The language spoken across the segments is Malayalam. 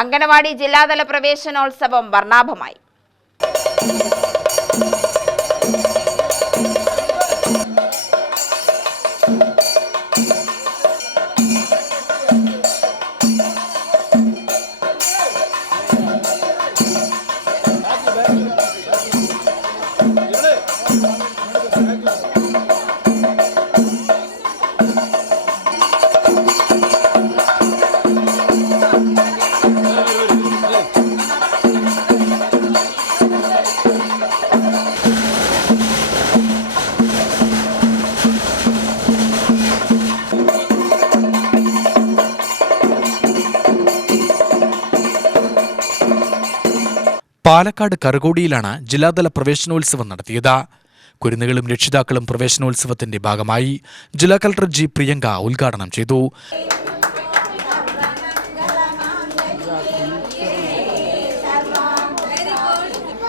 അംഗനവാടി ജില്ലാതല പ്രവേശനോത്സവം വർണാഭമായി. പാലക്കാട് കറുകോടിയിലാണ് ജില്ലാതല പ്രവേശനോത്സവം നടത്തിയത്. കുരുന്നുകളും രക്ഷിതാക്കളും പ്രവേശനോത്സവത്തിന്റെ ഭാഗമായി ജില്ലാ കളക്ടർ ജി പ്രിയങ്ക ഉദ്ഘാടനം ചെയ്തു.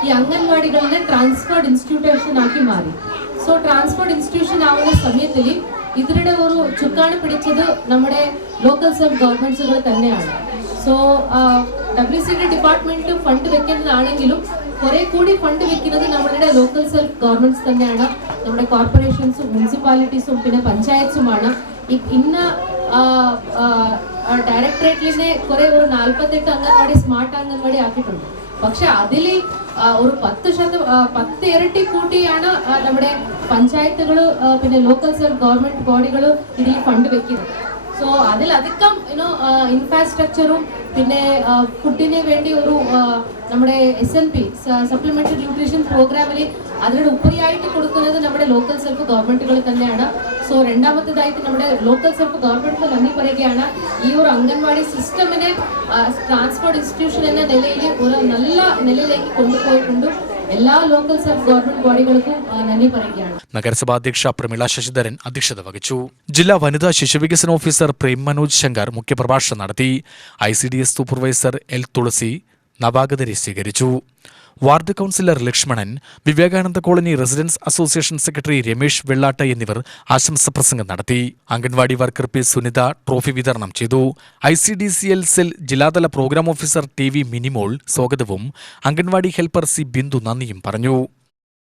ഈ അംഗൻവാടികളിലെ ട്രാൻസ്ഫേർഡ് ഇൻസ്റ്റിറ്റ്യൂഷൻ ആക്കി മാറി. സോ ട്രാൻസ്ഫേർഡ് ഇൻസ്റ്റിറ്റ്യൂഷൻ ആവുന്ന സമയത്തിൽ ഇതിരുടെ ഒരു ചുക്കാണ് പിടിച്ചത് നമ്മുടെ ലോക്കൽ സെൽഫ് ഗവൺമെന്റ്സുകൾ തന്നെയാണ്. So W C D department fund വെക്കുന്നതാണെങ്കിലും കുറെ കൂടി ഫണ്ട് വെക്കുന്നത് നമ്മളുടെ ലോക്കൽ സെൽഫ് ഗവൺമെന്റ്സ് തന്നെയാണ്. നമ്മുടെ കോർപ്പറേഷൻസും മുനിസിപ്പാലിറ്റീസും പിന്നെ പഞ്ചായത്സുമാണ് ഇന്ന ഡയറക്ടറേറ്റിനെ കുറെ ഒരു നാൽപ്പത്തെട്ട് അംഗൻവാടി സ്മാർട്ട് അംഗൻവാടി ആക്കിയിട്ടുണ്ട്. പക്ഷെ അതിൽ ഒരു പത്ത് ശത പത്ത് ഇരട്ടി കൂട്ടിയാണ് നമ്മുടെ പഞ്ചായത്തുകൾ പിന്നെ ലോക്കൽ സെൽഫ് ഗവൺമെന്റ് ബോഡികൾ ഇതിൽ ഫണ്ട് വെക്കുന്നത്. സോ അതിലധികം യുനോ ഇൻഫ്രാസ്ട്രക്ചറും പിന്നെ ഫുഡിന് വേണ്ടി ഒരു നമ്മുടെ S N P supplementary nutrition പ്രോഗ്രാമിൽ അതിനോട് ഉപരിയായിട്ട് കൊടുക്കുന്നത് നമ്മുടെ ലോക്കൽ സെൽഫ് ഗവൺമെന്റുകൾ തന്നെയാണ്. സോ രണ്ടാമത്തേതായിട്ട് നമ്മുടെ ലോക്കൽ സെൽഫ് ഗവൺമെന്റിന് നന്ദി പറയുകയാണ്. ഈ ഒരു അംഗൻവാടി സിസ്റ്റമിനെ ട്രാൻസ്പോർട്ട് ഇൻസ്റ്റിറ്റ്യൂഷൻ എന്ന നിലയിൽ ഒരു നല്ല നിലയിലേക്ക് കൊണ്ടുപോയിട്ടുണ്ട്. എല്ലാ ലോക്കൽ സെൽഫ് ഗവൺമെന്റ് ബോഡികൾക്കും നന്ദി പറയുകയാണ്. നഗരസഭാ അധ്യക്ഷ പ്രമീള ശശിധരൻ അധ്യക്ഷത വഹിച്ചു. ജില്ലാ വനിതാ ശിശുവികസന ഓഫീസർ പ്രേം മനോജ് ശങ്കർ മുഖ്യപ്രഭാഷണം നടത്തി. I C D S supervisor L Thulasi നവാഗതരെ സ്വീകരിച്ചു. Ward councillor Lakshmanan Vivekananda colony residence association secretary Ramesh Vellatta എന്നിവർ ആശംസ പ്രസംഗം നടത്തി. Anganwadi worker P Sunitha trophy വിതരണം ചെയ്തു. I C D C L cell ജില്ലാതല programme officer T V Minimol സ്വാഗതവും അംഗൻവാടി ഹെൽപ്പർ സി ബിന്ദു നന്ദിയും പറഞ്ഞു.